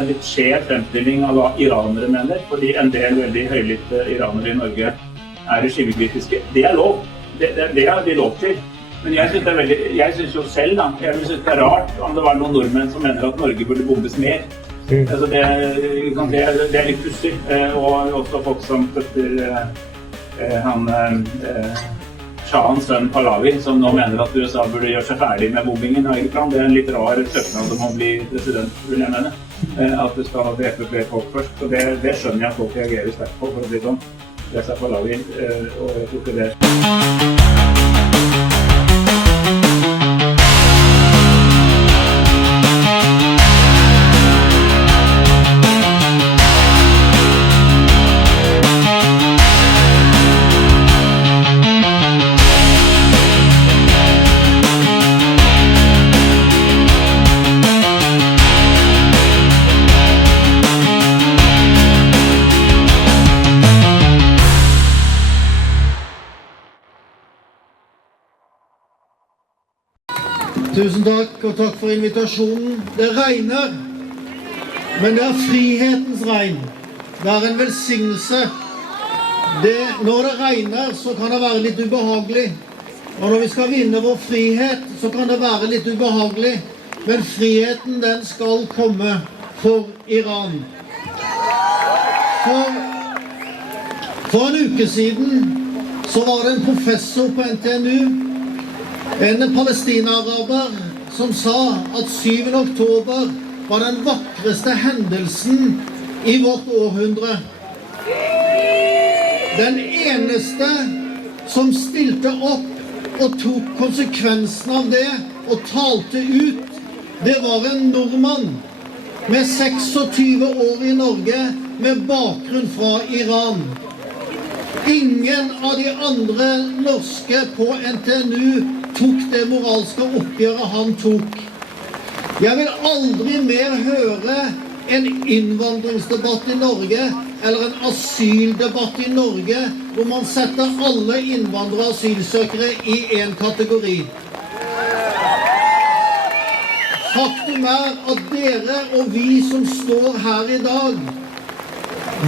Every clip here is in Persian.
en litt skjev fremstilling av hva iranere mener, fordi en del veldig høylytte iranere i Norge regimekritiske. Det lov. Det har de lov til. Men jeg synes jo selv da, jeg synes det rart om det var noen nordmenn som mener at Norge burde bombes mer. Altså det litt pussig, og også folk som støtter Shahens sønn Pahlavi, som nå mener at USA burde gjøre seg ferdig med bombingen av eget land. Det en litt rar søknad om å bli president, vil jeg mene. At du skal drepe flere folk først. Så det skjønner jeg at folk reagerer sterkt på, for å bli sånn. Det er Pahlavi, og jeg tror ikke det. 1000 takk, og takk for invitasjonen. Det regner, men det frihetens regn. Det en velsignelse. Når det regner, så kan det være litt ubehagelig. Og når vi skal vinne vår frihet, så kan det være litt ubehagelig. Men friheten, den skal komme for Iran. For en uke siden så var det en professor på NTNU, en palestina-araber, som sa at 7. oktober var den vakreste hendelsen i vårt århundre. Den eneste som stilte opp og tok konsekvensen av det og talte ut, det var en nordmann med 26 år i Norge med bakgrunn fra Iran. Ingen av de andre norske på NTNU tok det moralske oppgjøret han tok. Jeg vil aldri mer høre en innvandringsdebatt i Norge eller en asyldebatt i Norge hvor man setter alle innvandrere og asylsøkere i en kategori. Faktum at dere og vi som står her i dag,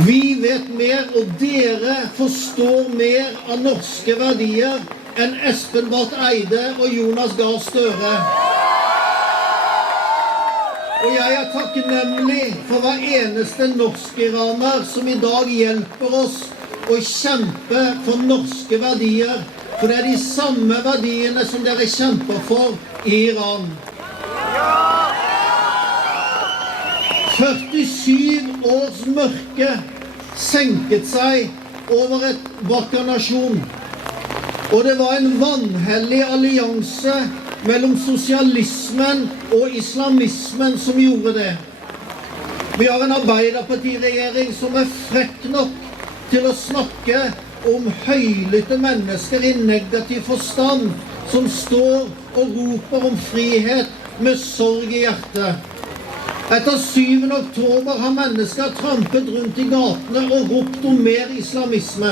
vi vet mer, og dere forstår mer av norske verdier enn Espen Barth Eide og Jonas Gahr Støre. Og jeg takknemlig for hver eneste norsk-iraner som i dag hjelper oss å kjempe for norske verdier, for det de samme verdiene som dere kjemper for i Iran. 47 års mørke senket seg over et vakker nasjon. Og det var en vanhellig allianse mellom sosialismen og islamismen som gjorde det. Vi har en Arbeiderparti-regjering som frekk nok til å snakke om høylytte mennesker i negativ forstand, som står og roper om frihet med sorg i hjertet. Etter 7. oktober har mennesker trampet rundt i gatene og ropt om mer islamisme.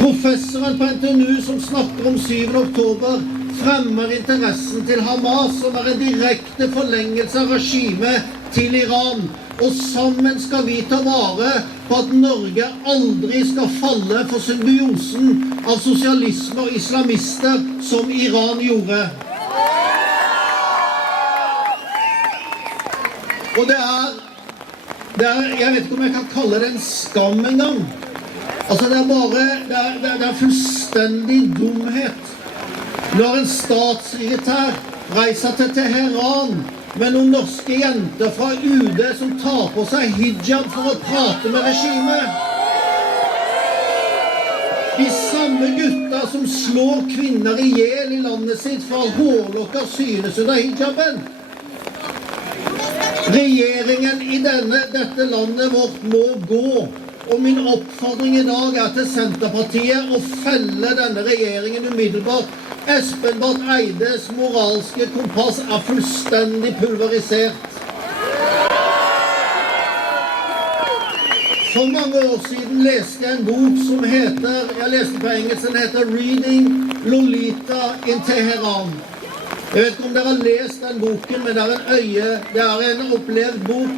Professoren på NTNU som snakker om 7. oktober fremmer interessen til Hamas, som en direkte forlengelse av regimet til Iran. Og sammen skal vi ta vare på at Norge aldri skal falle for symbiosen av sosialisme og islamister som Iran gjorde. Og det jeg vet ikke om jeg kan kalle det en skam en gang. Altså det fullstendig dumhet. Når en statssekretær reiser til Teheran med noen norske jenter fra UD som tar på seg hijab for å prate med regimet. De samme gutta som slår kvinner i hjel i landet sitt for at hårlokker synes under hijaben. Regjeringen i dette landet vårt må gå, og min oppfordring i dag til Senterpartiet å felle denne regjeringen umiddelbart. Espen Barth Eides moralske kompass fullstendig pulverisert. For mange år siden leste jeg en bok som jeg leste på engelsk, den heter Reading Lolita in Teheran. Jeg vet ikke om dere har lest den boken, men det er en opplevd bok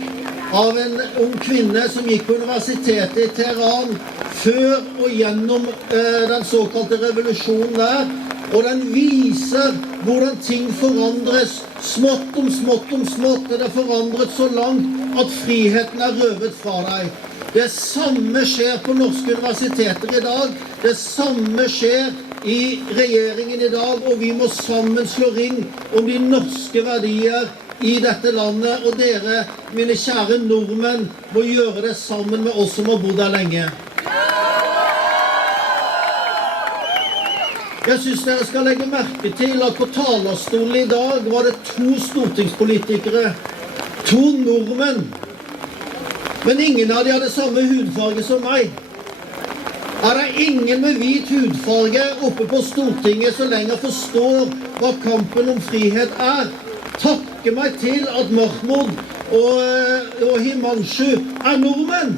av en ung kvinne som gikk på universitetet i Teheran før og gjennom den såkalte revolusjonen der. Og den viser hvordan ting forandres smått om smått om smått. Det er forandret så langt at friheten er røvet fra deg. Det samme skjer på norske universiteter i dag. Det samme skjer i regjeringen i dag, og vi må sammen slå ring om de norske verdier i dette landet. Og dere, mine kjære nordmenn, må gjøre det sammen med oss som har bodd her lenge. Jeg synes dere skal legge merke til at på talerstolen i dag var det 2 stortingspolitikere, 2 nordmenn. Men ingen av de hadde samme hudfarge som meg. Er det ingen med hvit hudfarge oppe på Stortinget som lenger forstår hva kampen om frihet er? Takke meg til at Mahmoud og Himanshu er nordmenn.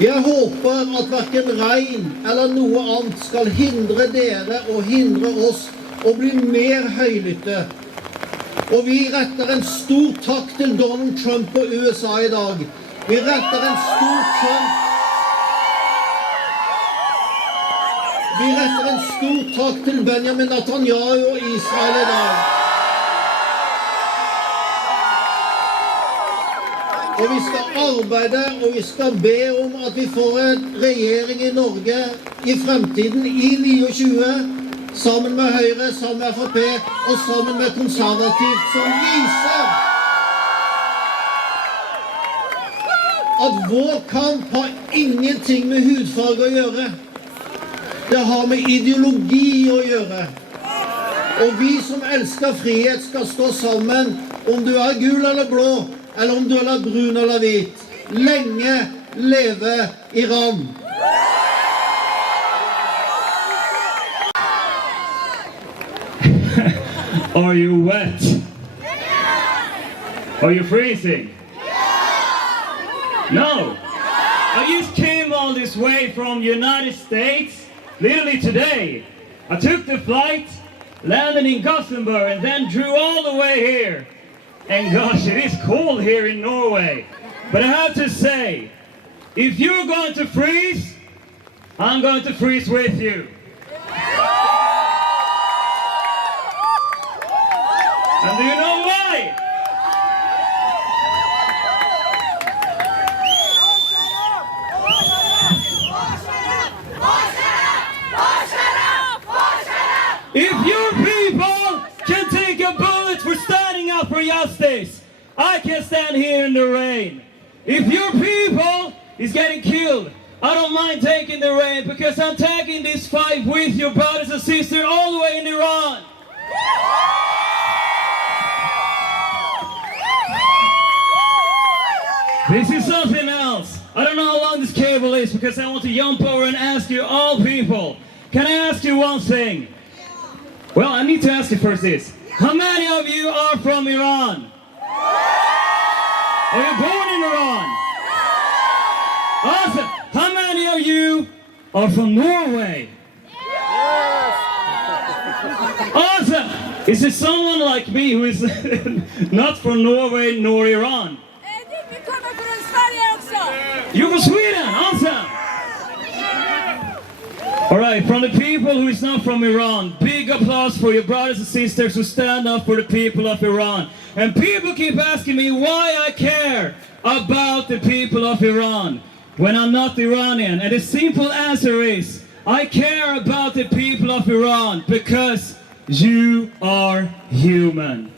Jeg håper at hverken regn eller noe annet skal hindre dere og hindre oss å bli mer høylytte. Og vi retter en stor takk til Donald Trump og USA i dag. Vi retter en stor takk til Benjamin Netanyahu og Israel i dag. Og vi skal arbeide, og vi skal be om at vi får en regjering i Norge i fremtiden i 29, sammen med Høyre, sammen med FrP og sammen med konservativt, som viser at vår kamp har ingenting med hudfarge å gjøre. Det har med ideologi å gjøre. Og vi som elsker frihet skal stå sammen, om du er gul eller blå, eller om du er brun eller hvit. Lenge leve Iran! Are you wet? Are you freezing? No! I just came all this way from United States, literally today. I took the flight, landed in Gothenburg, and then drew all the way here. And gosh, it is cold here in Norway. But I have to say, if you're going to freeze, I'm going to freeze with you. And do you know why? If your people can take a bullet for standing up for justice, I can stand here in the rain. If your people is getting killed, I don't mind taking the rain, because I'm taking this fight with your brothers and sisters all the way in Iran. This is something else. I don't know how long this cable is, because I want to jump over and ask you all people. Can I ask you one thing? Well, I need to ask you first this. How many of you are from Iran? Are you born in Iran? Awesome. How many of you are from Norway? Awesome. Is there someone like me who is not from Norway nor Iran? You're from Sweden. Awesome. All right, from the people who is not from Iran, big applause for your brothers and sisters who stand up for the people of Iran. And people keep asking me why I care about the people of Iran when I'm not Iranian. And the simple answer is, I care about the people of Iran because you are human.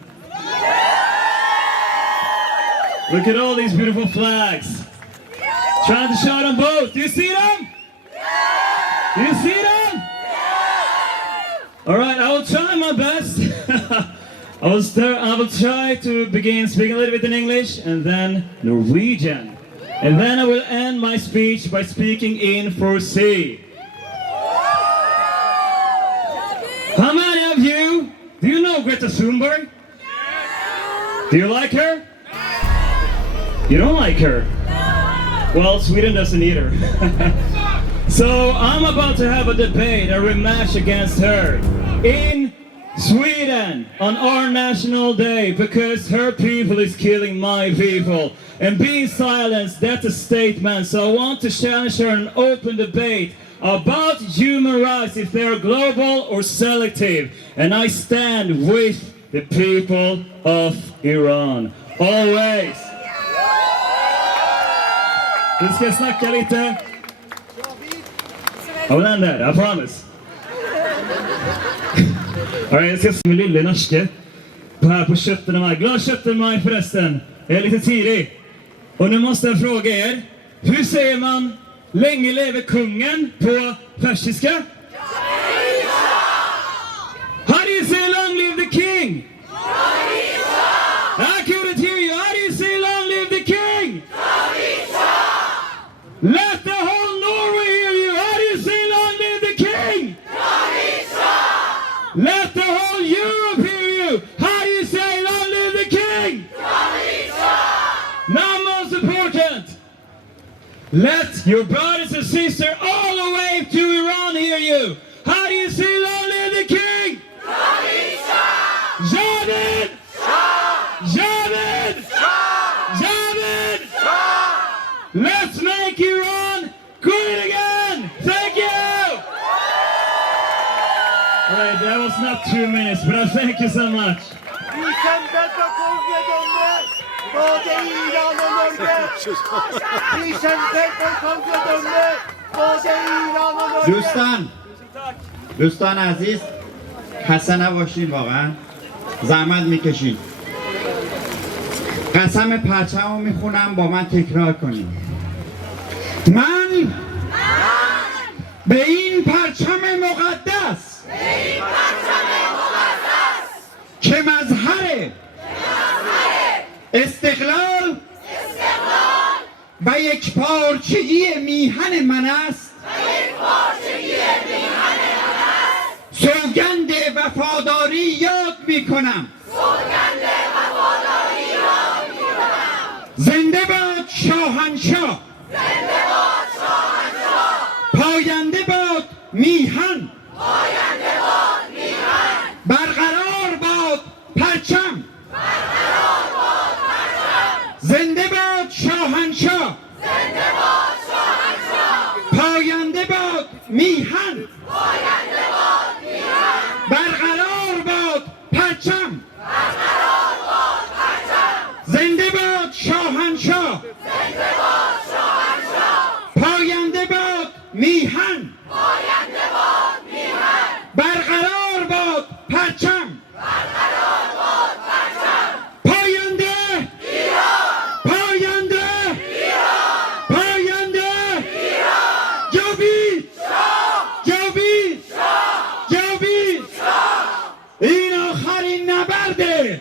Look at all these beautiful flags. Trying to show them both. Do you see them? Do you see them? All right, I will try my best. I will try to begin speaking a little bit in English and then Norwegian. And then I will end my speech by speaking in Forsee. How many of you, do you know Greta Thunberg? Do you like her? You don't like her? Well, Sweden doesn't either. So I'm about to have a debate, a rematch against her in Sweden on our national day because her people is killing my people. And being silenced, that's a statement. So I want to challenge her in an open debate about human rights, if they're global or selective. And I stand with the people of Iran. Always. Vi ska snacka lite. Hold on there, I promise. Alright, jag ska se min lille norske här på 17 maj. Glad 17 maj förresten. Jag är lite tidig. Och nu måste jag fråga er. Hur säger man länge lever kungen på persiska? How do you say long live the king? I couldn't hear you. How do you say long live the king? Let the whole Norway hear you. How do you say long live the king? Let the whole Europe hear you. How do you say long live the king? Now most important, let your brothers and sisters all the way to Iran hear you. How do you say long live the king? Javed! Javed! Javed! Let's make Iran great again! Thank you! Alright, that was not 2 minutes, but thank you so much. دوستان عزیز خسته نباشین، واقعا زحمت میکشین. قسم پرچم رو میخونم، با من تکرار کنیم. من به این پرچم مقدس که مظهر استقلال و یک پارچگی میهن من است، سوگند وفاداری یاد میکنم. زنده باد شاهنشاه، پاینده باد میهن، برقرار باد پرچم. زنده باد شاهنشاه، پاینده باد میهن، برقرار باد پرچم. زنده باد شاهنشاه، پاینده باد میهن، برقرار باد پرچم. پاینده پاینده پاینده جاوید جاوید جاوید. این آخرین نبرده،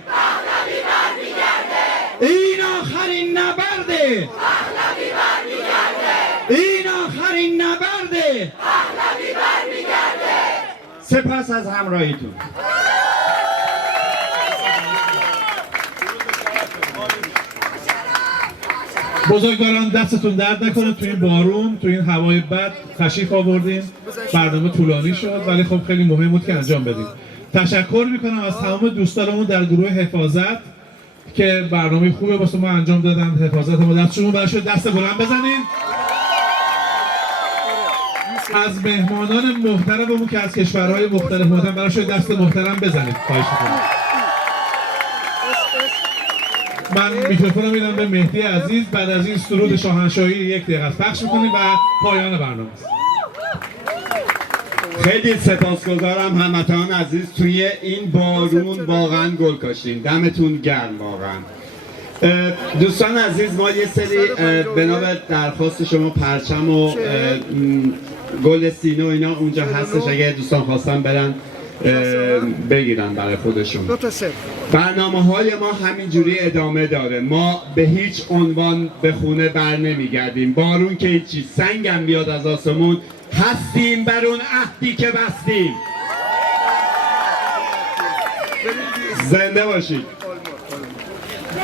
این آخرین نبرده، این آخرین نبرده. سپاس از همراهیتون. بزرگواران دستتون درد نکنه، تو این بارون، تو این هوای بد تشریف آوردین. برنامه طولانی شد ولی خب خیلی مهم بود که انجام بدیم. تشکر میکنم از تمام دوستانمون در گروه حفاظت که برنامه خوبه واسه ما انجام دادن. حفاظت ما دستشون برای دست بلند بزنین. از مهمانان محترممون که از کشورهای مختلف اومدن براشون دست محترم بزنید، خواهش میکنم. من میکروفونم میدم به مهدی عزیز. بعد از این سرود شاهنشاهی 1 دقیقه پخش میکنیم و پایان برنامه است. خیلی سپاسگزارم هموطنان عزیز، توی این بارون واقعا گل کاشتین. دمتون گرم واقعا. دوستان عزیز، ما یه سری بنا درخواست شما پرچم و گل سینه و اینا اونجا هستش، اگه دوستان خواستن برن بگیرن برای خودشون. برنامه های ما همینجوری ادامه داره. ما به هیچ عنوان به خونه بر نمیگردیم. بارون که هیچی، سنگم بیاد از آسمون، هستیم بر اون عهدی که بستیم. زنده باشید.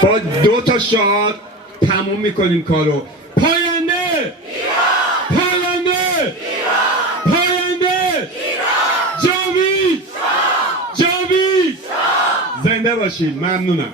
با 2 تا شعار تموم میکنیم کارو. پاینده! پاینده! باشین. ممنونم.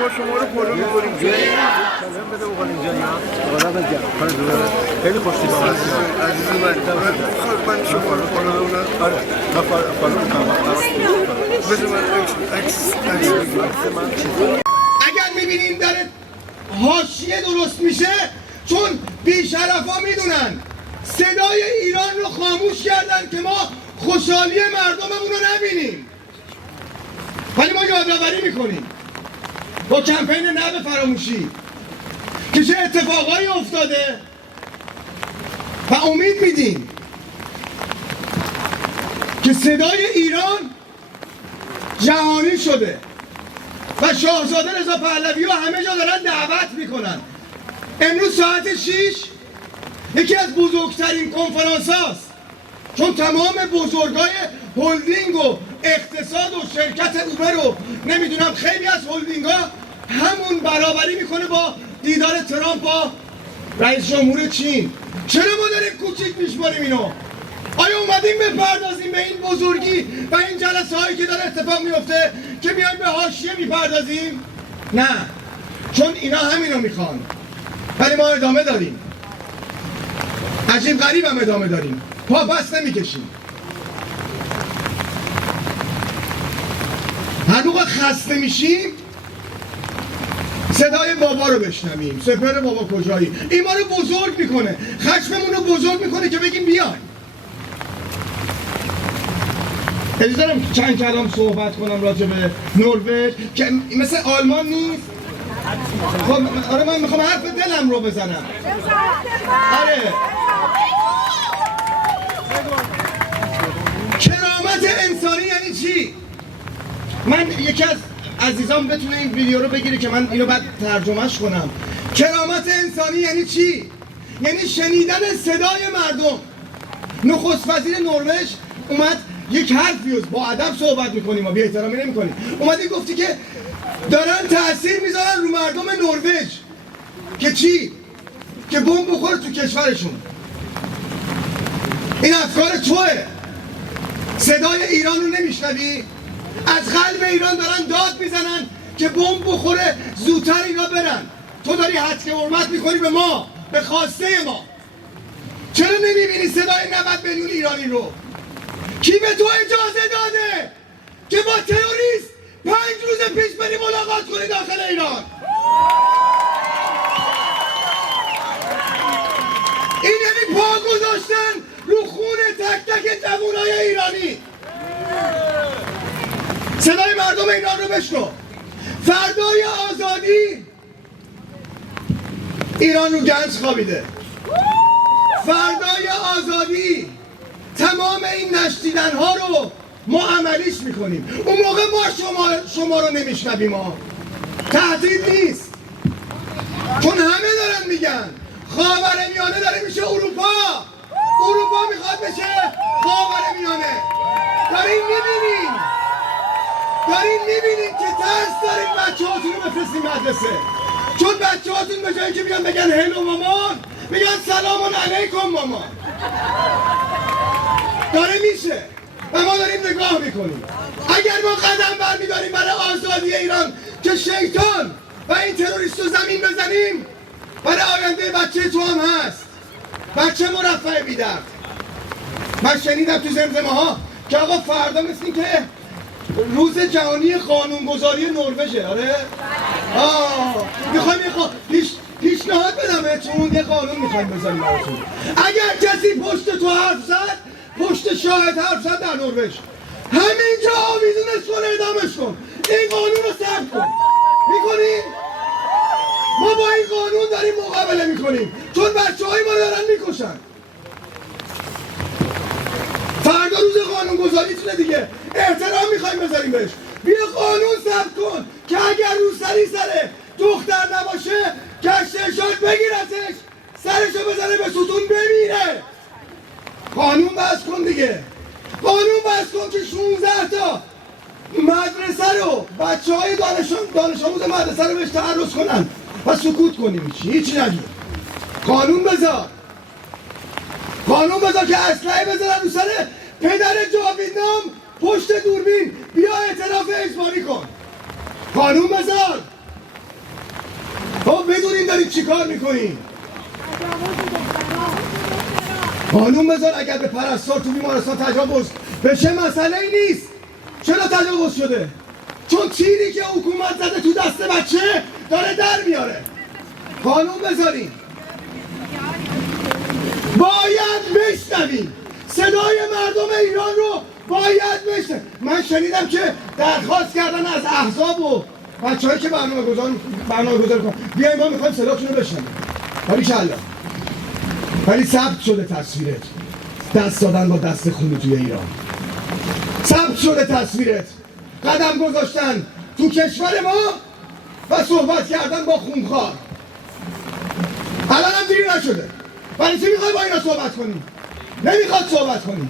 ما شما رو فالو می‌کنیم که سلام بده اوقات اینجا یا آدم گرم کار دوره خیلی خوشی با عزیز من شما رو فالو کنم. آره من فالو می‌کنم. بذار من عکس بگیرم. اگر میبینیم داره حاشیه درست میشه، چون بیشرفا میدونن صدای ایران رو خاموش کردن که ما خوشحالی مردممون رو نبینیم، ولی ما یادآوری میکنیم با کمپین نه به فراموشی که چه اتفاقایی افتاده و امید میدیم که صدای ایران جهانی شده و شاهزاده رضا پهلوی رو همه جا دارن دعوت میکنن. امروز ساعت 6 یکی از بزرگترین کنفرانس هاست، چون تمام بزرگای هلدینگ و اقتصاد و شرکت اوبر و نمیدونم خیلی از هلدینگ ها همون برابری میکنه با دیدار ترامپ با رئیس جمهور چین. چرا ما داریم کوچیک میشماریم اینو؟ آیا اومدیم بپردازیم به این بزرگی و این جلسه هایی که داره اتفاق میفته که بیایم به حاشیه میپردازیم؟ نه، چون اینا همینو میخوان، ولی ما ادامه داریم، عجیب غریب هم ادامه داریم، پا بس نمیکشیم. هر موقع خسته میشیم صدای بابا رو بشنویم، سپر بابا کجایی، این ما رو بزرگ میکنه، خشممون رو بزرگ میکنه که بگیم بیایم. اجازه دارم چند کلام صحبت کنم راجع به نروژ که مثل آلمان نیست. خب آره من میخوام حرف دلم رو بزنم. آره کرامت انسانی یعنی چی؟ من یکی از عزیزان بتونه این ویدیو رو بگیره که من اینو بعد ترجمهش کنم. کرامت انسانی یعنی چی؟ یعنی شنیدن صدای مردم. نخست وزیر نروژ اومد یک حرفی با ادب صحبت میکنیم و بی احترامی نمیکنیم، اومدی گفتی که دارن تاثیر میذارن رو مردم نروژ که چی؟ که بمب بخوره تو کشورشون. این افکار توه. صدای ایران رو نمیشنوی؟ از قلب ایران دارن داد میزنن که بمب بخوره زودتر اینا برن. تو داری حد حرمت میکنی به ما، به خواسته ما. چرا نمیبینی صدای 90 میلیون ایرانی رو؟ کی به تو اجازه داده که با تروریست 5 روز پیش بری ملاقات کنی داخل ایران؟ این یعنی پا گذاشتن رو خون تک تک جوانای ایرانی. صدای مردم ایران رو بشنو. فردای آزادی ایران رو گنج خوابیده. فردای آزادی تمام این نشنیدن ها رو ما عملیش میکنیم. اون موقع ما شما رو نمیشنویم. ما تهدید نیست، چون همه دارن میگن خاورمیانه داره میشه اروپا. اروپا میخواد بشه خاورمیانه. دارین میبینین که ترس دارین بچه هاتون رو بفرستین مدرسه، چون بچه هاتون به جایی که بیان بگن هلو مامان میگن سلام علیکم مامان. داره میشه و ما داریم نگاه میکنیم. اگر ما قدم برمیداریم برای آزادی ایران که شیطان و این تروریست رو زمین بزنیم، برای آینده بچه تو هم هست، بچه مرفع بیدرد. من شنیدم تو زمزمه ها که آقا فردا مثل این که روز جهانی قانونگذاری نروژه. آره میخوایم پیشنهاد بدم بهتون یه قانون میخوایم بزنیم براتون. اگر کسی پشت تو حرف زد، پشت شاهد حرف زد در نروژ، همینجا آویزونش کن، اعدامش کن. این قانون رو ثبت کن. میکنیم؟ ما با این قانون داریم مقابله میکنیم، چون بچه‌های ما دارن میکشن. فردا روز قانونگذاریتونه دیگه، احترام میخوایم بذاریم بهش. بیا قانون ثبت کن که اگر روسری سر دختر نباشه کشت ارشاد بگیرتش، سرشو بزنه به ستون بمیره. قانون بس کن دیگه. قانون بس کن که 16 تا مدرسه رو بچه‌های دانش آموز مدرسه رو بهش تعرض کنن و سکوت کنیم، هیچی نگیم. قانون بذار. قانون بذار که اسلحه بذارن رو سر پدر جاویدنام پشت دوربین، بیا اعتراف اجباری کن. قانون بذار. خب بدونیم داریم چی کار میکنیم. قانون بذار اگر به پرستار تو بیمارستان تجاوز بشه مسئله ای نیست. چرا تجاوز شده؟ چون تیری که حکومت زده تو دست بچه داره در میاره. قانون بذاریم. باید بشنویم صدای مردم ایران رو، باید بشنویم. من شنیدم که درخواست کردن از احزاب و بچه‌هایی که برنامه گذار کنن بیایم ما میخوایم صداتون رو بشنویم. ولی کلا ولی ثبت شده تصویرت دست دادن با دست خونی توی ایران. ثبت شده تصویرت قدم گذاشتن تو کشور ما و صحبت کردن با خونخوار. الان هم دیری نشده. برای چی میخوای با اینا صحبت کنی؟ نمیخواد صحبت کنی.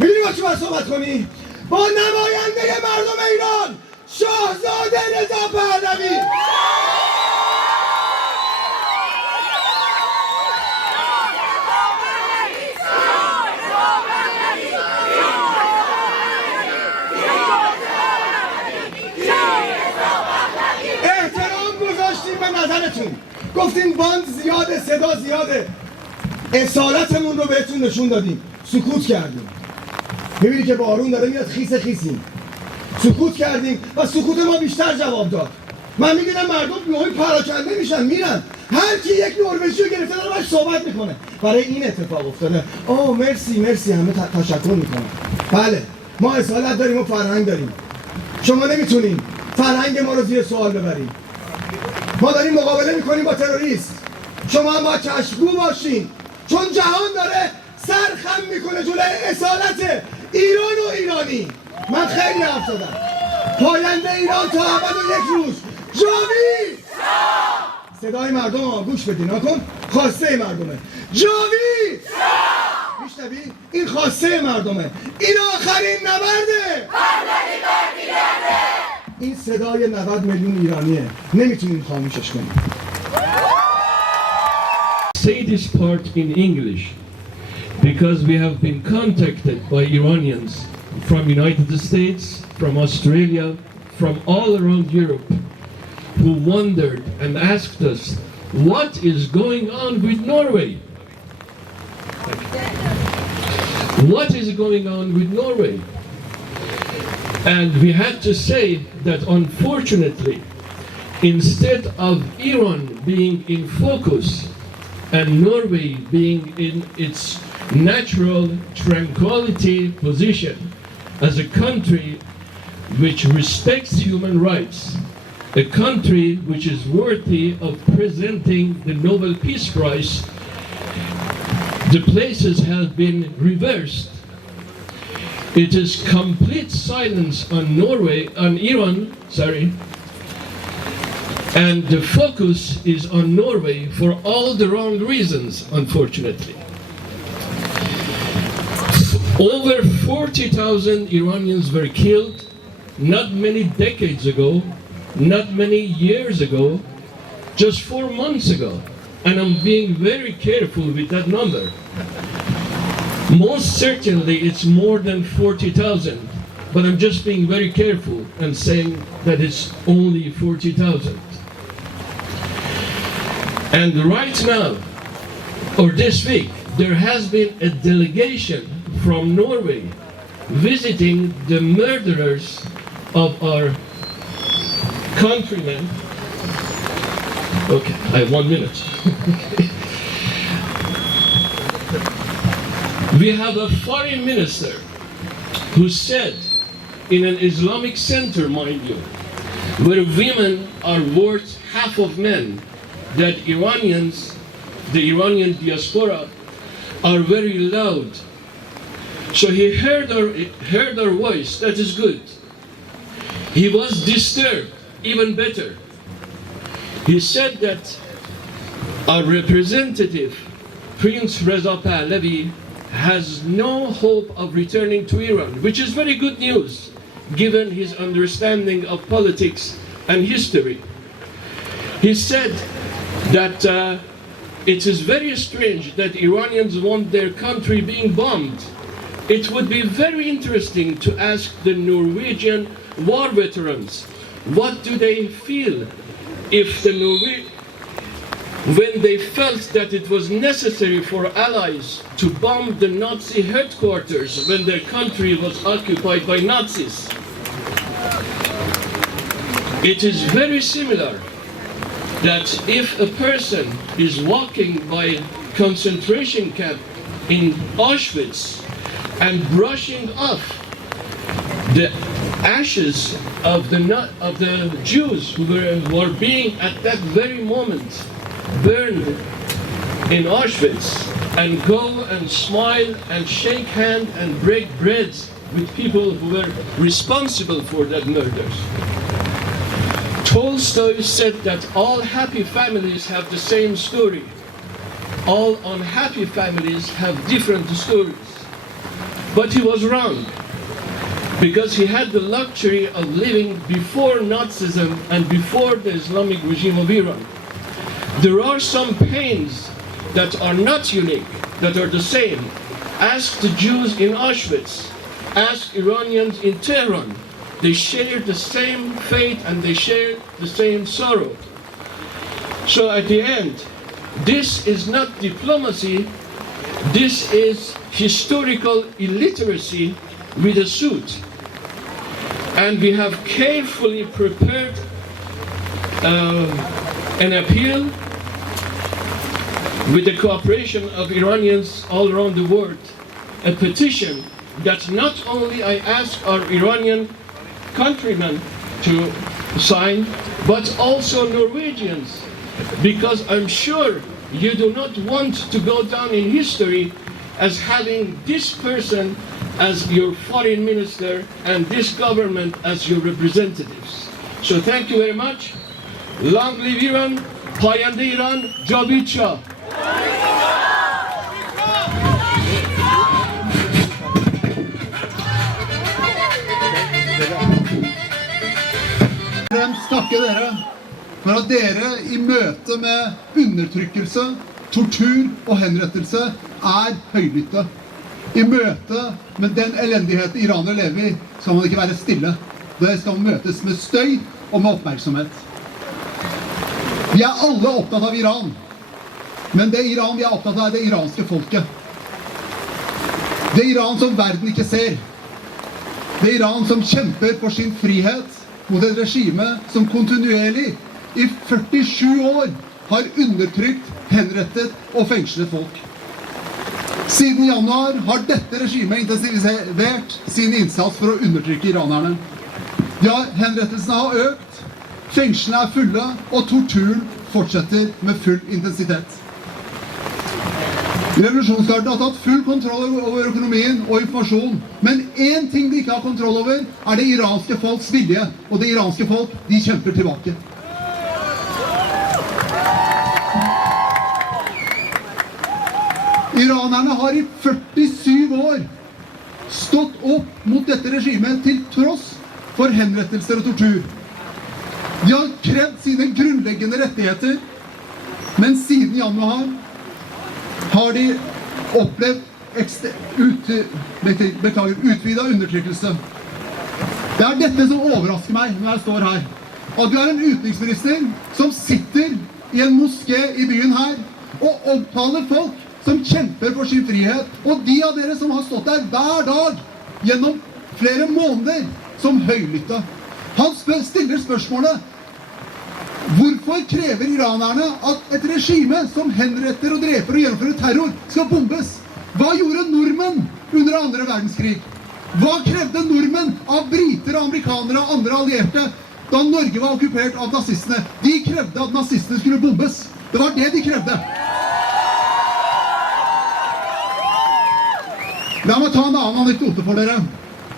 میدونی با چی باید صحبت کنی؟ با نماینده مردم ایران، شاهزاده رضا پهلوی. احترام گذاشتیم به نظرتون، گفتیم باند زیاده، صدا زیاده، اصالتمون رو بهتون نشون دادیم، سکوت کردیم. میبینی که بارون داره میاد، خیس خیسیم، سکوت کردیم و سکوت ما بیشتر جواب داد. من میگیدم مردم بیایی پراکنده میشن میرن، هر کی یک نروژی رو گرفته داره باش صحبت میکنه. برای این اتفاق افتاده. اوه مرسی همه تشکر میکنن. بله ما اصالت داریم و فرهنگ داریم. شما نمیتونین فرهنگ ما رو زیر سوال ببریم. ما داریم مقابله میکنیم با تروریست. شما هم باید چشمگو باشین، چون جهان داره سرخم میکنه جلوی اصالت ایران و ایرانی. من خیلی حرف زدم. پاینده ایران تا ابد و یک روز. جاوید! صدای مردم ها گوش بدین، نکن. خواسته مردمه. جاوید! میشنوی؟ این خواسته مردمه. این آخرین نبرده. این صدای 90 میلیون ایرانیه. نمیتونیم خاموشش کنیم. Say this part in English because we have been contacted by Iranians from United States, from Australia, from all around Europe who wondered and asked us what is going on with Norway? What is going on with Norway? And we had to say that unfortunately, instead of Iran being in focus and Norway being in its natural tranquility position as a country which respects human rights, a country which is worthy of presenting the Nobel Peace Prize, the places have been reversed. It is complete silence on Iran, and the focus is on Norway for all the wrong reasons, unfortunately. Over 40,000 Iranians were killed not many decades ago, not many years ago, just 4 months ago. And I'm being very careful with that number. Most certainly it's more than 40,000, but I'm just being very careful and saying that it's only 40,000. And right now, or this week, there has been a delegation from Norway visiting the murderers of our countrymen. Okay, I have 1 minute. We have a foreign minister who said, in an Islamic center, mind you, where women are worth half of men, that Iranians, the Iranian diaspora, are very loud. So he heard our voice, that is good. He was disturbed, even better. He said that our representative, Prince Reza Pahlavi, has no hope of returning to Iran, which is very good news, given his understanding of politics and history. He said that it is very strange that Iranians want their country being bombed. It would be very interesting to ask the Norwegian war veterans, what do they feel if when they felt that it was necessary for allies to bomb the Nazi headquarters when their country was occupied by Nazis. It is very similar that if a person is walking by concentration camp in Auschwitz and brushing off the ashes of the Jews who were being at that very moment burned in Auschwitz, and go and smile and shake hands and break bread with people who were responsible for that murders. Tolstoy said that all happy families have the same story. All unhappy families have different stories. But he was wrong, because he had the luxury of living before Nazism and before the Islamic regime of Iran. There are some pains that are not unique, that are the same. Ask the Jews in Auschwitz, ask Iranians in Tehran. They share the same fate and they share the same sorrow. So at the end, this is not diplomacy, this is historical illiteracy with a suit. And we have carefully prepared an appeal with the cooperation of Iranians all around the world, a petition that not only I ask our Iranian countrymen to sign, but also Norwegians, because I'm sure you do not want to go down in history as having this person as your foreign minister and this government as your representatives. So thank you very much. Long live Iran, Payande Iran, Javid Shah. Takke dere for at dere i møte med undertrykkelse, tortur og henrettelse er høylytte. I møte med den elendighet iranere lever i, skal man ikke være stille. Det skal møtes med støy og med oppmerksomhet. Vi er alle opptatt av Iran, men det Iran vi er opptatt av er det iranske folket. Det Iran som verden ikke ser. Det Iran som kjemper for sin frihet mot et regime som kontinuerlig i 47 år har undertrykt, henrettet og fengslet folk. Siden januar har dette regimet intensivisert sin innsats for å undertrykke iranerne. Ja, henrettelsene har økt, fengslene er fulle, og torturen fortsetter med full intensitet. Revolusjonsgarden har tatt full kontroll over økonomien og informasjon, men en ting de ikke har kontroll over er det iranske folks vilje, og det iranske folk, de kjemper tilbake. Iranerne har i 47 år stått opp mot dette regimet til tross for henrettelser og tortur. De har krevd sine grunnleggende rettigheter, men siden januar har de opplevd utvidet undertrykkelse. Det er dette som overrasker meg når jeg står her. At vi har en utenriksminister som sitter i en moské i byen her og omtaler folk som kjemper for sin frihet, og de av dere som har stått der hver dag gjennom flere måneder som høylytte. Han stiller spørsmålet: hvorfor krever iranerne at et regime som henretter og dreper og gjennomfører terror skal bombes? Hva gjorde nordmenn under andre verdenskrig? Hva krevde nordmenn av briter og amerikanere og andre allierte da Norge var okkupert av nazistene? De krevde at nazistene skulle bombes. Det var det de krevde. La meg ta en annen anekdote for dere.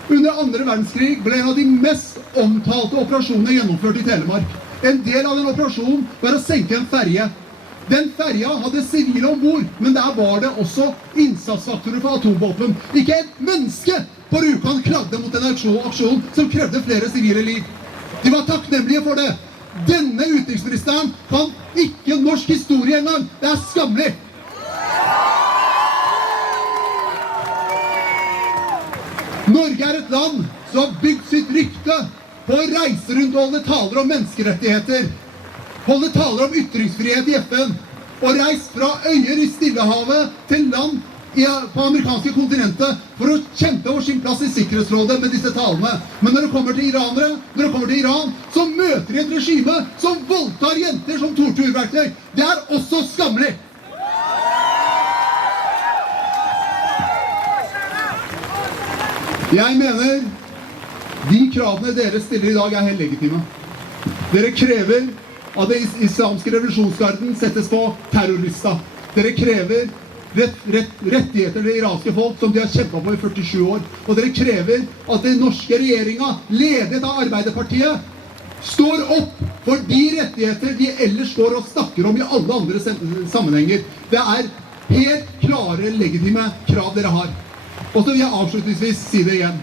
Under andre verdenskrig ble en av de mest omtalte operasjonene gjennomført i Telemark. En del av den operasjonen var å senke en ferje. Den ferja hadde sivile ombord, men der var det også innsatsfaktorer for atomvåpen. Ikke et menneske på Rjukan klagde mot en aksjon som krevde flere sivile liv. De var takknemlige for det. Denne utenriksministeren kan ikke norsk historie engang. Det er skammelig. Norge er et land som har bygd sitt rykte på å reise rundt og holde taler om menneskerettigheter, holde taler om ytringsfrihet i FN, og reist fra øyer i Stillehavet til land på amerikanske kontinentet for å kjempe over sin plass i Sikkerhetsrådet med disse talene. Men når det kommer til iranere, når det kommer til Iran, så møter de et regime som voldtar jenter som torturverktøy. Det er også skammelig. Jeg mener de kravene dere stiller i dag er helt legitime. Dere krever at den islamske revolusjonsgarden settes på terrorlista. Dere krever rettigheter til det iranske folk som de har kjempet på i 47 år. Og dere krever at den norske regjeringen, ledet av Arbeiderpartiet, står opp for de rettigheter de ellers går og snakker om i alle andre sammenhenger. Det er helt klare, legitime krav dere har. Og så vil jeg avslutningsvis si det igjen.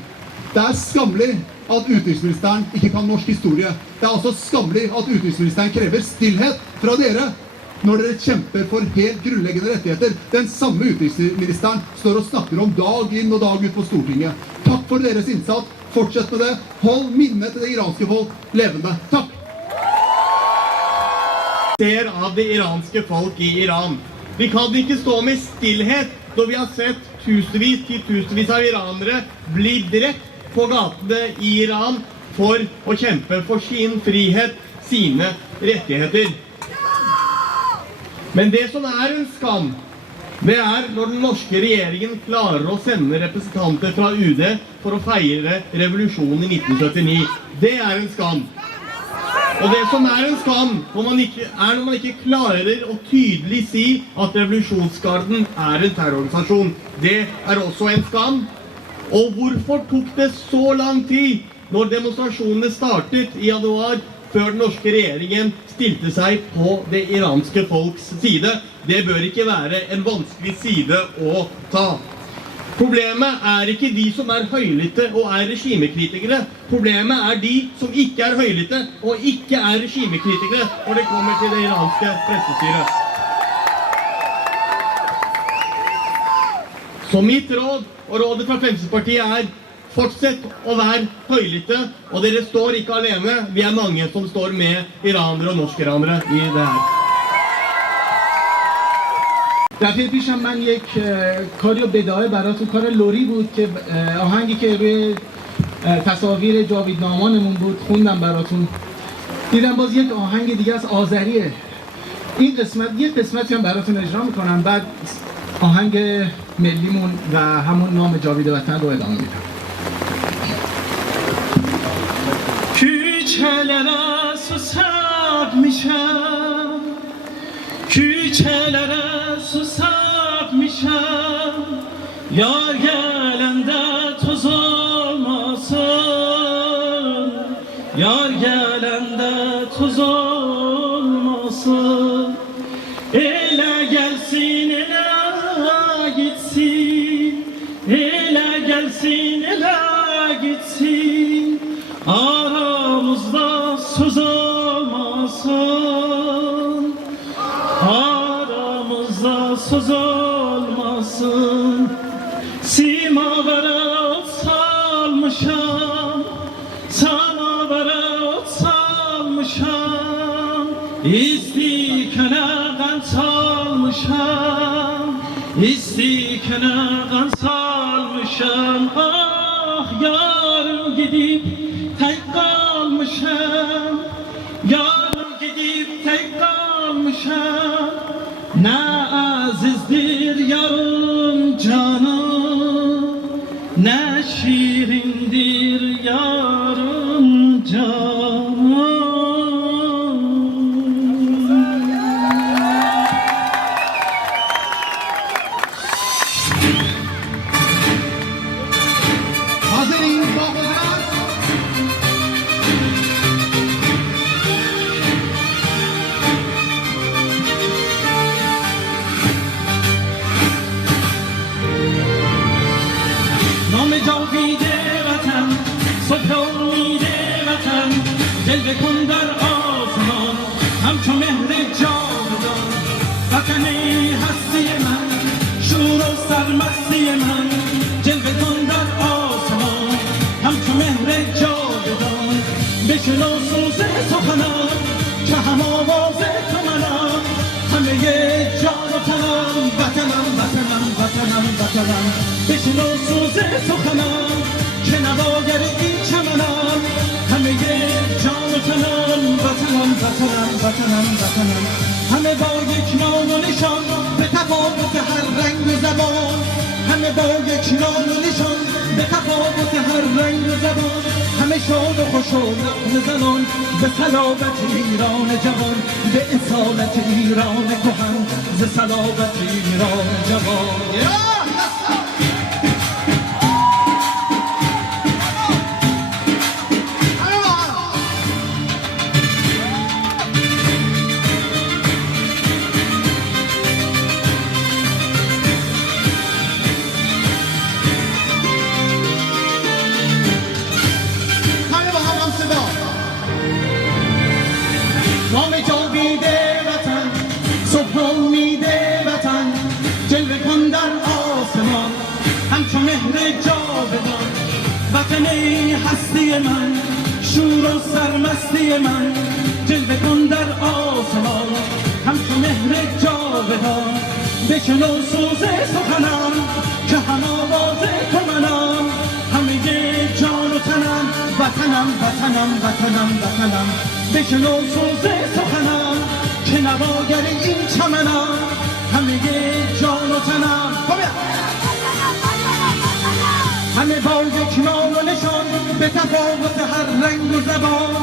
Det er skammelig at utenriksministeren ikke kan norsk historie. Det er også skammelig at utenriksministeren krever stillhet fra dere når dere kjemper for helt grunnleggende rettigheter. Den samme utenriksministeren står og snakker om dag inn og dag ut på Stortinget. Takk for deres innsats. Fortsett med det. Hold minnet til det iranske folk levende. Takk! Ser av det iranske folk i Iran. Vi kan ikke stå med stillhet når vi har sett tusenvis av iranere bli drept på gatene i Iran for å kjempe for sin frihet, sine rettigheter. Men det som er en skam, det er når den norske regjeringen klarer å sende representanter fra UD for å feire revolusjonen i 1979. Det er en skam. Og det som er en skam, når man ikke klarer å tydelig si at revolusjonsgarden er en terrororganisasjon. Det er også en skam. Og hvorfor tok det så lang tid når demonstrasjonene startet i januar, før den norske regjeringen stilte seg på det iranske folks side? Det bør ikke være en vanskelig side å ta. Problemet er ikke de som er høylytte og er regimekritikere. Problemet er de som ikke er høylytte og ikke er regimekritikere når det kommer til det iranske pressestyret. Så mitt råd, og rådet fra Fremskrittspartiet er: fortsett å være høylytte, og dere står ikke alene. Vi er mange som står med iranere og norsk-iranere i det her. دفعه پیشم من یک کاری بداهه براتون کار لوری بود که آهنگی که روی تصاویر جاوید نامانمون بود خوندم براتون. دیدم باز یک آهنگ دیگه از آذریه. این قسمت یک قسمتی هم براتون اجرا میکنم، بعد آهنگ ملیمون و همون نام جاوید وطن رو ادامه میدم. Küçelere susak mişem, küçelere susak mişem, yar gelende toz olmasın, yar gelende toz olmasın. Ele gelsin ele gitsin, ele gelsin ele gitsin. Aramızda söz olmasın, aramızda söz olmasın. Simavara ot salmışam, samavara ot salmışam. İstikene kan salmışam, istikene kan salmışam. Ah yarım gidip tek kalmışam. جانان نه شیرین دیر یارم جانان حاضرین با قدرت نام جاوید وطن صبح امید وطن جلوه کن در آسمان همچو مهر جاودان وطن هستی من شور و سرمستی من جلوه کن در آسمان همچو مهر جاودان بشنو سوز سخنان که هم آواز تو منم همه جان و تنم وطنم وطنم وطنم وطنم بشنو سوز سخنم که نواگر این چمنم همه جان و تنم وطنم وطنم وطنم وطنم همه با یک نام و نشان به تفاوت هر رنگ و زبان همه با یک نام و نشان به تفاوت هر رنگ و زبان همه شاد و خوش و نغمه زنان به صلابت ایران جوان به اصالت ایران کهن ز صلابت ایران جوان نام جاوید وطن صبح امید وطن جلوه کن در آسمان همچو مهر جاودان وطن هستی من شور و سرمستی من جلوه کن در آسمان همچو مهر جاودان بشنو سوز سخنم که هم آواز تو منم همه جان و تنم وطنم وطنم وطنم وطنم بشنو سوز سخنم که نواگر این چمنم همه جان و تنم همه با یک نام و نشان به تفاوت هر رنگ و زبان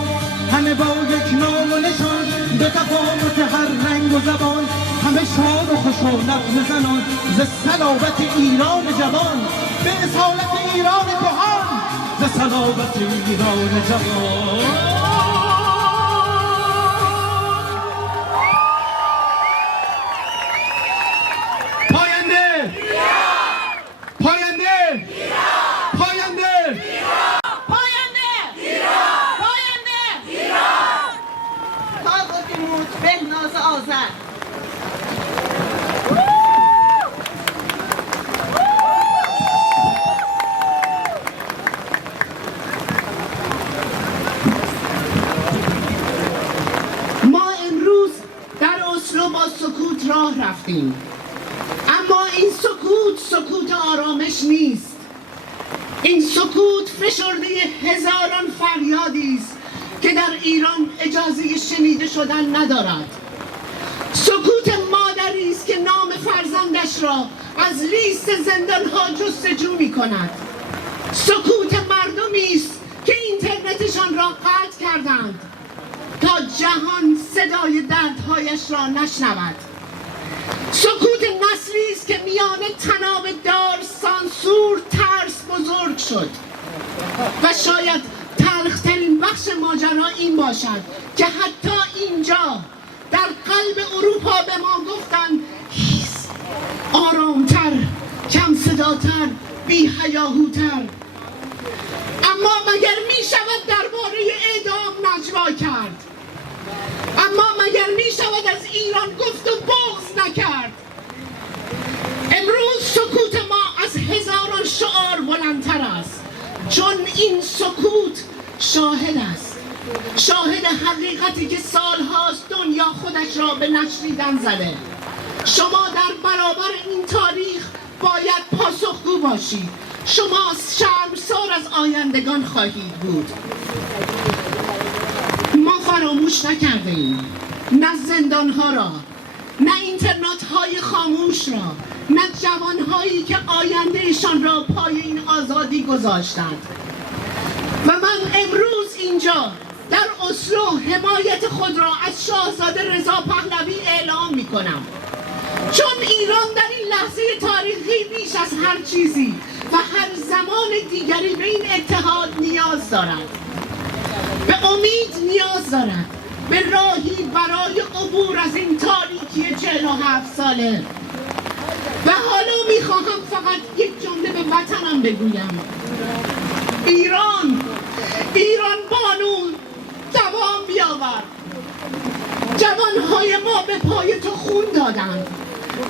همه با یک نام و نشان به تفاوت هر رنگ و زبان همه شاد و خوش و نغمه زنان ز صلابت ایران جوان به اصالت ایران کهن ز صلابت ایران جوان بهناز آذر ما امروز در اسلو با سکوت راه رفتیم، اما این سکوت آرامش نیست. این سکوت فشرده هزاران فریادی است که در ایران اجازه شنیده شدن ندارد. سکوت مادری است که نام فرزندش را از لیست زندانها جستجو می کند. سکوت مردمی است که اینترنتشان را قطع کردند تا جهان صدای دردهایش را نشنود. سکوت نسلی است که میان طناب دار، سانسور، ترس بزرگ شد و شاید تلخترین بخش ماجرا این باشد که حتی اینجا در قلب اروپا به ما گفتند هیس، آرامتر، کم صداتر، بی هیاهوتر. اما مگر می شود درباره اعدام نجوا کرد؟ اما مگر می شود از ایران گفت و بغض نکرد؟ امروز سکوت ما از هزاران شعار بلندتر است، چون این سکوت شاهد است، شاهد حقیقتی که سالهاست دنیا خودش را به نشنیدن زده. شما در برابر این تاریخ باید پاسخگو باشید. شما شرمسار از آیندگان خواهید بود. ما فراموش نکرده ایم، نه زندانها را، نه اینترنت های خاموش را، نه جوانهایی که پای این آزادی گذاشتند و من امروز اینجا در اسلو حمایت خود را از شاهزاده رضا پهلوی اعلام می کنم، چون ایران در این لحظه تاریخی بیش از هر چیزی و هر زمان دیگری به این اتحاد نیاز دارد، به امید نیاز دارد، به راهی برای عبور از این تاریکی 47 ساله. و حالا میخواهم فقط یک جمله به وطنم بگویم: ایران بانو، دوام بیاور. جوانهای ما به پای تو خون دادند،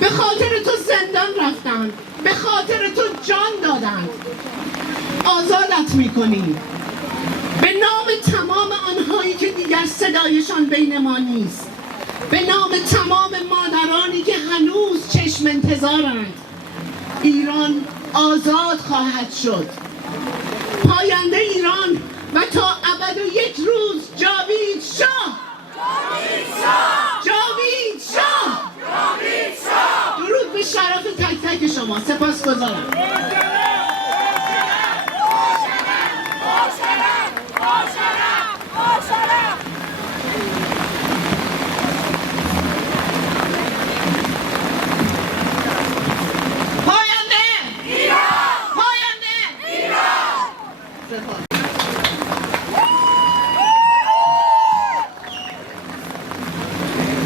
به خاطر تو زندان رفتند، به خاطر تو جان دادند. آزادت میکنیم به نام تمام آنهایی که دیگر صدایشان بین ما نیست، به نام تمام مادرانی که هنوز چشم انتظارند. ایران آزاد خواهد شد. پاینده ایران و تا ابد و یک روز جاوید شاه. جاوید شاه. درود به شرف تک تک شما. سپاسگزارم.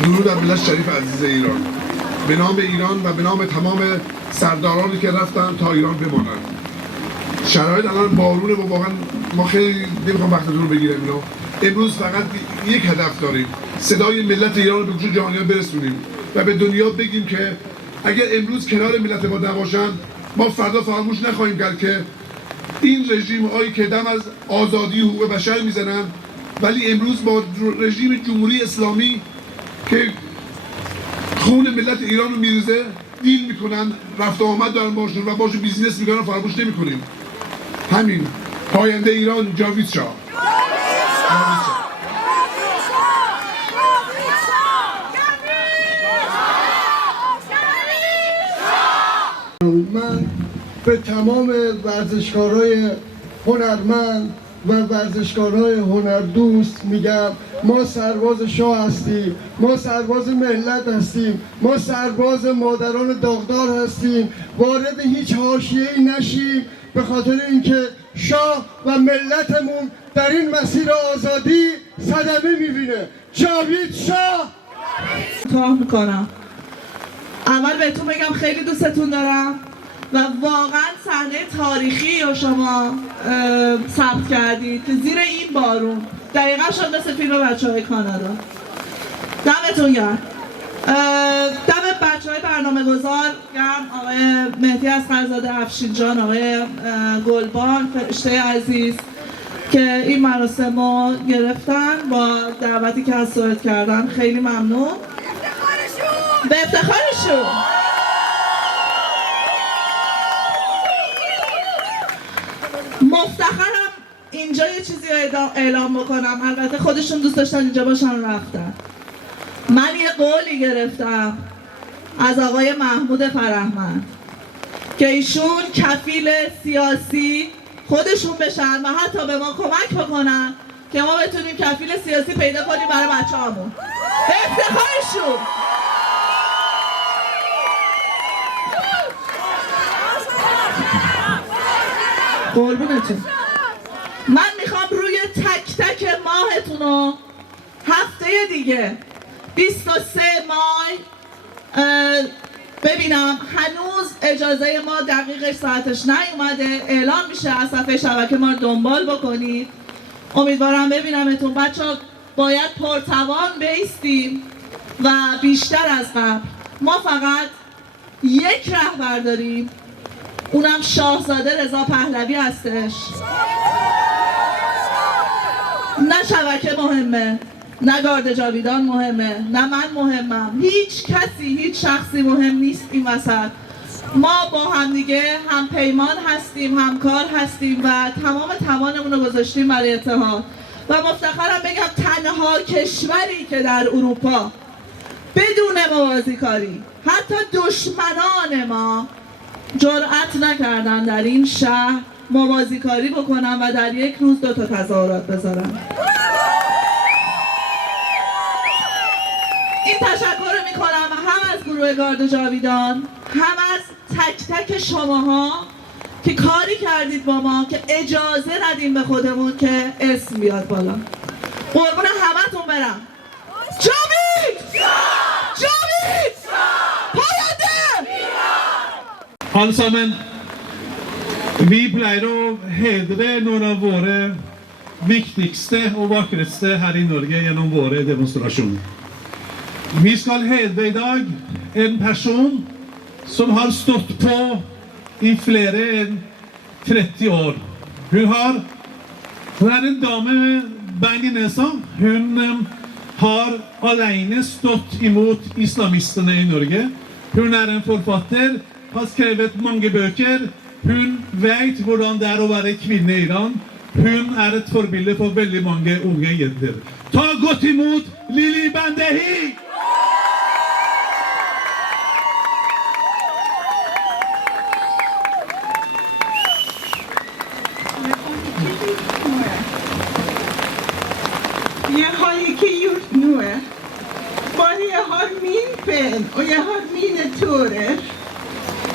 درود بر ملت شریف عزیز ایران. به نام ایران و به نام تمام سردارانی که رفتن تا ایران بمانند. شرایط الان بارونه و واقعا ما خیلی نمیخوام وقتتون رو بگیرم اینا. امروز فقط یک هدف داریم: صدای ملت ایران رو به گوش جهانیان برسونیم و به دنیا بگیم که اگر امروز کنار ملت ما نباشن، ما فردا فراموش نخواهیم کرد که این رژیم هایی که دم از آزادی و حقوق بشر میزنن، ولی امروز با رژیم جمهوری اسلامی که خون ملت ایران رو میریزه دیل میکنن، رفت و آمد دارن باشون و باشون بیزینس میکنن، فراموش نمیکنیم. همین پاینده ایران، جاوید شاه. من به تمام ورزشکارای هنرمند و ورزشکارای هنردوست میگم: ما سرباز شاه هستیم، ما سرباز ملت هستیم، ما سرباز مادران داغدار هستیم. وارد هیچ حاشیه‌ای نشیم، به خاطر اینکه شاه و ملتمون در این مسیر آزادی صدمه میبینه. جاوید شاه. کوتاه میکنم. اول بهتون بگم خیلی دوستتون دارم و واقعا صحنه تاریخی رو شما ثبت کردید که زیر این بارون دقیقا شد مثل فیلم بچه‌های کانادا. دمتون گرم. دم بچه‌های برنامه گذار گرم، آقای مهدی اصغرزاده، افشین جان، آقای گلبان، فرشته عزیز که این مراسم رو گرفتن با دعوتی که از سوئد کردن. خیلی ممنون. به افتخارشون. مفتخرم اینجا یه چیزی اعلام بکنم. البته خودشون دوست داشتن اینجا باشن رفتن. من یه قولی گرفتم از آقای محمود فرهمند که ایشون کفیل سیاسی خودشون بشن و حتی به ما کمک بکنن که ما بتونیم کفیل سیاسی پیدا کنیم برای بچه‌هامون. به افتخارشون. قربونتون. من میخوام روی تک تک ماهتون رو هفته دیگه 23 مای ببینم. هنوز اجازه ما دقیقش ساعتش نیومده، اعلام میشه. از صفحه شبکه ما رو دنبال بکنید. امیدوارم ببینمتون. بچه‌ها باید پرتوان بایستیم و بیشتر از قبل. ما فقط یک رهبر داریم، اونم شاهزاده رضا پهلوی هستش. نه شبکه مهمه، نه گارد جاویدان مهمه، نه من مهمم. هیچ کسی، هیچ شخصی مهم نیست این وسط. ما با همدیگه هم پیمان هستیم، همکار هستیم و تمام توانمون رو گذاشتیم برای اتحاد. و مفتخرم بگم تنها کشوری که در اروپا بدون موازی کاری حتی دشمنان ما جرأت نکردن در این شهر موازیکاری بکنن و در یک روز 2 تا تظاهرات بذارن. این تشکر میکنم هم از گروه گارد جاویدان، هم از تک تک شماها که کاری کردید با ما که اجازه ندیم به خودمون که اسم بیاد بالا. قربون همتون برم. جاوید! جاوید! پاینده! Alle sammen, vi pleier å hedre noen av våre viktigste og vakreste her i Norge gjennom våre demonstrasjoner. Vi skal hedre i dag en person som har stått på i flere enn 30 år. Hun er en dame med bein i nesa. Hun har alene stått imot islamistene i Norge. Hun er en forfatter, har skrevet mange bøker. Hun vet hvordan det er å være kvinne i Iran. Hun er et forbilde for veldig mange unge jenter. Ta godt imot Lili Bandehi! Jeg har ikke gjort noe. Bare jeg har min pen, og jeg har mine tårer.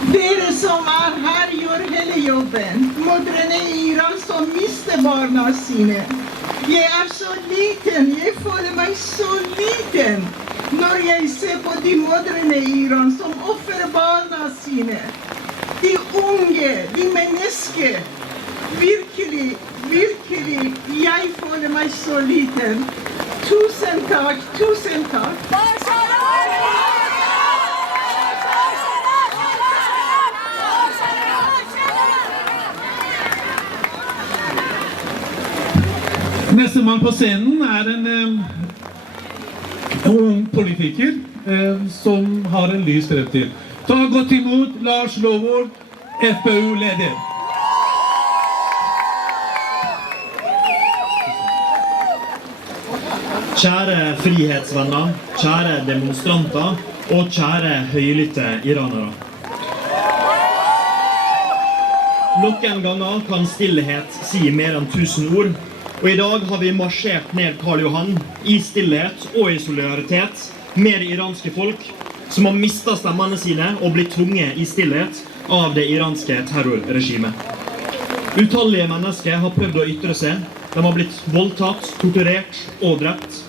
Dere som er her gjør hele jobben. Mødrene i Iran som mister barna sine. Jeg er så liten, jeg føler meg så liten når jeg ser på de mødrene i Iran som ofrer barna sine. De unge, de mennesker. Virkelig, virkelig, jeg føler meg så liten. Tusen takk, tusen takk. Neste mann på scenen er en ung politiker som har en lys fremtid. Ta godt imot Lars Lovord, FPU-leder. Kjære frihetsvenner, kjære demonstranter og kjære høylytte iranere. Noen ganger kan stillhet si mer enn 1000 ord, og i dag har vi marsjert ned Karl Johan i stillhet og i solidaritet med det iranske folk som har mistet stemmene sine og blitt tvunget i stillhet av det iranske terrorregimet. Utallige mennesker har prøvd å ytre seg, de har blitt voldtatt, torturert og drept.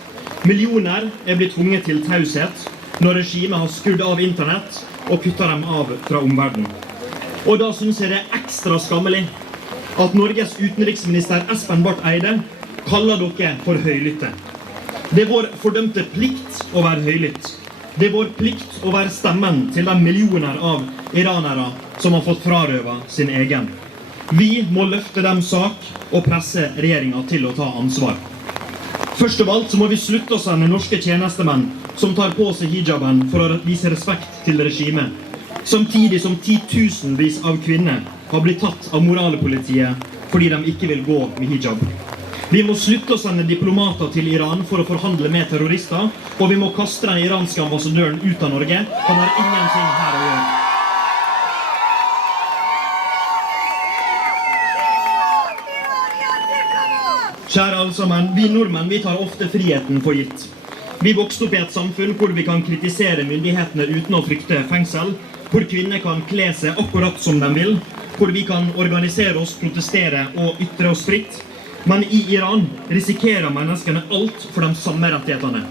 Millioner er blitt tvunget til taushet når regimet har skrudd av internett og kuttet dem av fra omverdenen. Og da synes jeg det er ekstra skammelig at Norges utenriksminister Espen Barth Eide kaller dere for høylytte. Det er vår fordømte plikt å være høylytt. Det er vår plikt å være stemmen til de millioner av iranere som har fått frarøvet sin egen. Vi må løfte dem sak og presse regjeringen til å ta ansvar. Først av alt så må vi slutte oss med norske tjenestemenn som tar på seg hijaben for å vise respekt til regimet, samtidig som titusenvis av kvinner har blitt tatt av moralpolitiet fordi de ikke vil gå med hijab. Vi må slutte å sende diplomater til Iran for å forhandle med terrorister, og vi må kaste den iranske ambassadøren ut av Norge. Han har ingenting her å gjøre. Kjære alle sammen, vi nordmenn vi tar ofte friheten for gitt. Vi vokste opp i et samfunn hvor vi kan kritisere myndighetene uten å frykte fengsel, hvor kvinner kan kle seg akkurat som de vil, hvor vi kan organisere oss, protestere og ytre oss fritt. Men i Iran risikerer menneskene alt for de samme rettighetene.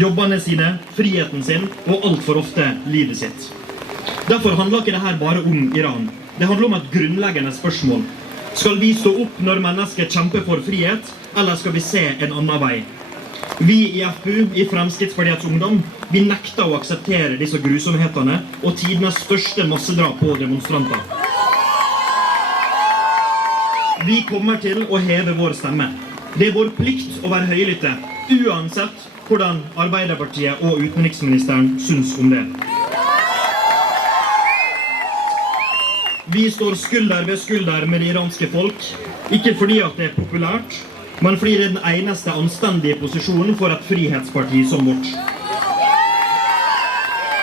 Jobbene sine, friheten sin og alt for ofte livet sitt. Derfor handler ikke dette bare om Iran. Det handler om et grunnleggende spørsmål. Skal vi stå opp når mennesker kjemper for frihet, eller skal vi se en annen vei? Vi i FPU, i Fremskrittspartiets ungdom, vi nekter å akseptere disse grusomhetene og tidenes største massedrap på demonstranter. Vi kommer til å heve vår stemme. Det er vår plikt å være høylytte, uansett hvordan Arbeiderpartiet og utenriksministeren synes om det. Vi står skulder ved skulder med det iranske folk, ikke fordi at det er populært, men fordi det er den eneste anstendige posisjonen for et frihetsparti som vårt.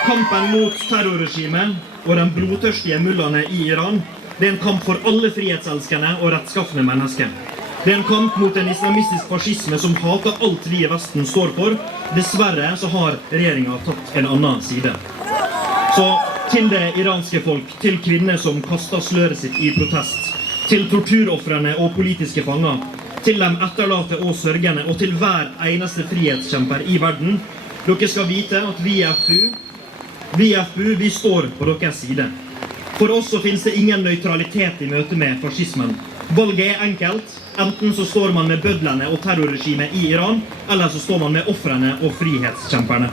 Kampen mot terrorregimet og de blodtørstige mullene i Iran. Det er en kamp for alle frihetselskende og rettskaffende mennesker. Det er en kamp mot en islamistisk fascisme som hater alt vi i Vesten står for. Dessverre så har regjeringen tatt en annen side. Så til det iranske folk, til kvinner som kastet sløret sitt i protest, til torturoffrene og politiske fanger, til de etterlate og sørgende, og til hver eneste frihetskjemper i verden, dere skal vite at vi i FPU, vi står på deres side. For oss så finnes det ingen nøytralitet i møte med fascismen. Valget er enkelt. Enten så står man med bødlene og terrorregimet i Iran, eller så står man med offrene og frihetskjemperne.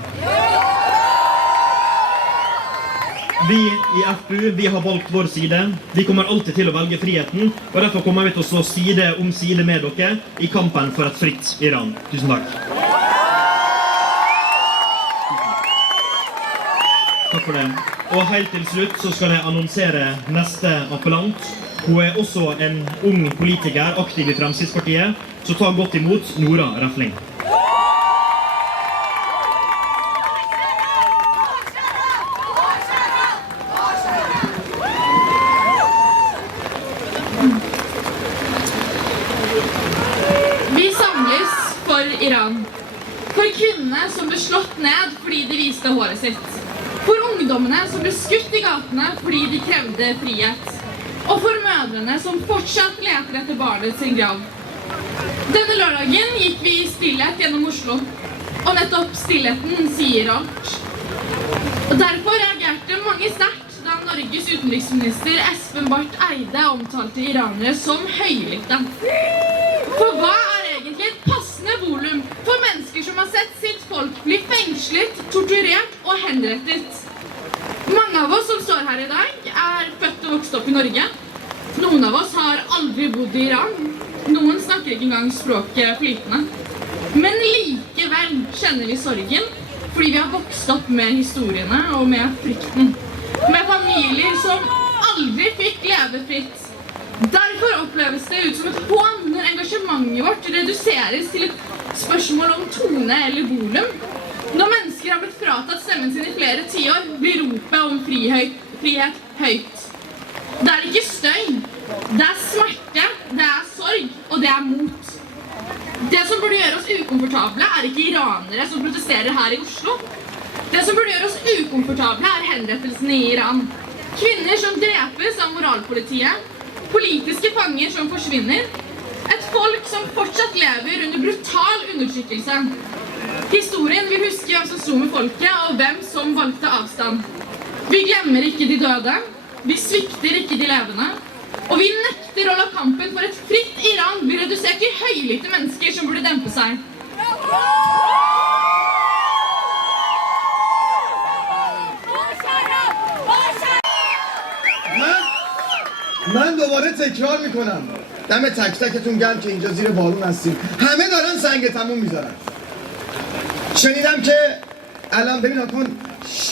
Vi i FPU, vi har valgt vår side. Vi kommer alltid til å velge friheten, og derfor kommer vi til å stå side om side med dere i kampen for et fritt Iran. Tusen takk. Takk for det. Og helt til slutt så skal jeg annonsere neste appellant. Hun er også en ung politiker, aktiv i Fremskrittspartiet, så ta godt imot Nora Refling. Vi samles for Iran. For kvinnene som ble slått ned fordi de viste håret sitt. For ungdommene som ble skutt i gatene fordi de krevde frihet. Og for mødrene som fortsatt leter etter barnet sin grav. Denne lørdagen gikk vi i stillhet gjennom Oslo. Og nettopp stillheten sier alt. Og derfor reagerte mange sterkt da Norges utenriksminister Espen Barth Eide omtalte iranere som høylytte. For hva er egentlig et passende volum for mennesker som har sett sitt folk bli fengslet, torturert og henrettet? Mange av oss som står her i dag er født og vokst opp i Norge. Noen av oss har aldri bodd i Iran. Noen snakker ikke engang språket flytende. Men likevel kjenner vi sorgen, fordi vi har vokst opp med historiene og med frykten. Med familier som aldri fikk leve fritt. Derfor oppleves det ut som et hån når engasjementet vårt reduseres til et spørsmål om tone eller volum. Når mennesker har blitt fratatt stemmen sin i flere tiår, blir ropet om frihet høyt. Det er ikke støy, det er smerte, det er sorg, og det er mot. Det som burde gjøre oss ukomfortable er ikke iranere som protesterer her i Oslo. Det som burde gjøre oss ukomfortable er henrettelsene i Iran. Kvinner som drepes av moralpolitiet, politiske fanger som forsvinner, et folk som fortsatt lever under brutal undertrykkelse. Historien vil huske hvem som sto med folket, og hvem som valgte avstand. Vi glemmer ikke de døde, vi svikter ikke de levende, og vi nekter å la kampen for et fritt Iran bli redusert til høylytte mennesker som burde dempe seg. من دوباره تکرار میکنم دم تک تکتون گرم که اینجا زیر بارون هستیم همه دارن سنگ تموم میذارن شنیدم که الان ببین کن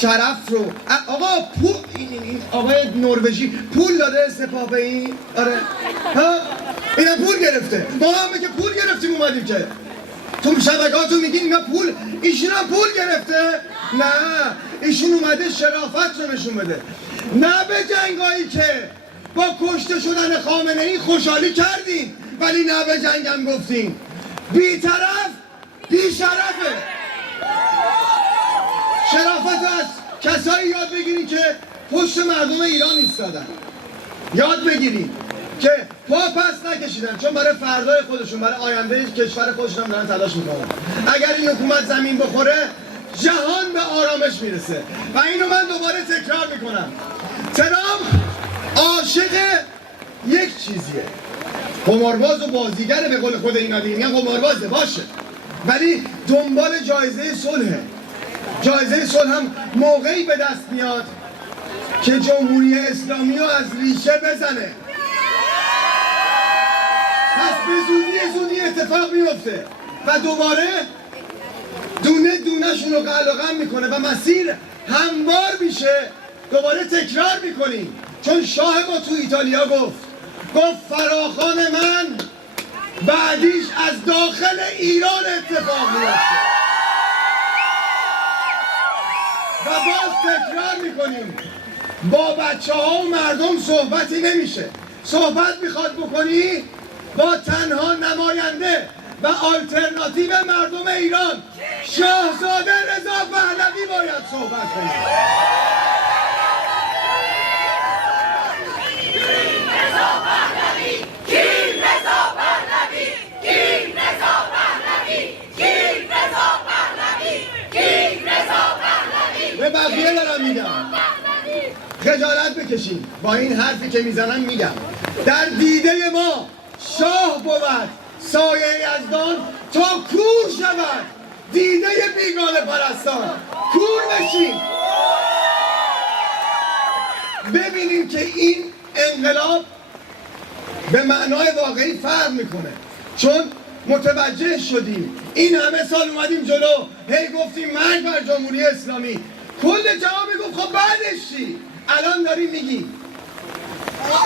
شرف رو آقا پول این آقای نروژی پول داده سپاه به این آره ها اینا پول گرفته ما هم که پول گرفتیم اومدیم که تو شبکه‌هاتون میگین اینا پول ایشون هم پول گرفته نه ایشون اومده شرافت رو نشون بده نه به جنگایی که با کشته شدن خامنه ای خوشحالی کردین ولی نه به جنگم گفتین بی‌طرف بی‌شرفه شرافت از کسایی یاد بگیرین که پشت مردم ایران ایستادن یاد بگیرین که پا پس نکشیدن چون برای فردای خودشون برای آینده کشور خودشون هم دارن تلاش میکنن اگر این حکومت زمین بخوره جهان به آرامش میرسه و اینو من دوباره تکرار میکنم ترامپ عاشق یک چیزیه قمارباز و بازیگره به قول خود اینا دیگه میگن قماربازه باشه ولی دنبال جایزه صلحه جایزه صلح هم موقعی به دست میاد که جمهوری اسلامی رو از ریشه بزنه پس به زودی اتفاق میفته و دوباره دونه دونه‌شون رو قلقم میکنه و مسیر هموار میشه دوباره تکرار میکنیم چون شاه ما تو ایتالیا گفت فراخوان من بعدیش از داخل ایران اتفاق میفته و باز تکرار میکنیم با بچه ها و مردم صحبتی نمیشه. صحبت میخواد بکنی با تنها نماینده و آلترناتیو مردم ایران شاهزاده رضا پهلوی باید صحبت کنی. به بقیه دارم میگم خجالت بکشید با این حرفی که میزنم. میگم در دیده ما شاه بود سایه یزدان تا کور شود دیده بیگانه پرستان. کور بشین ببینیم که این انقلاب به معنای واقعی فرق میکنه، چون متوجه شدیم این همه سال اومدیم جلو هی گفتیم مرگ بر جمهوری اسلامی، کل جواب میگفت خب بعدش چی؟ الان داریم میگیم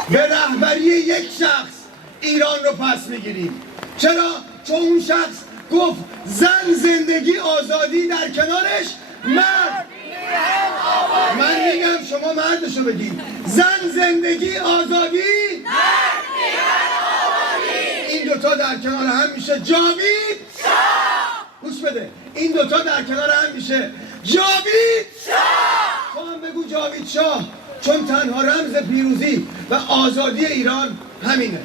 به رهبری یک شخص ایران رو پس میگیریم. چرا؟ چون اون شخص گفت زن زندگی آزادی در کنارش مرد. من میگم شما مردشو بگید زن زندگی آزادی مرد. این دوتا در کنار هم میشه جاوید شاه. گوش بده، این دوتا در کنار هم میشه جاوید شاه. تو هم بگو جاوید شاه، چون تنها رمز پیروزی و آزادی ایران همینه.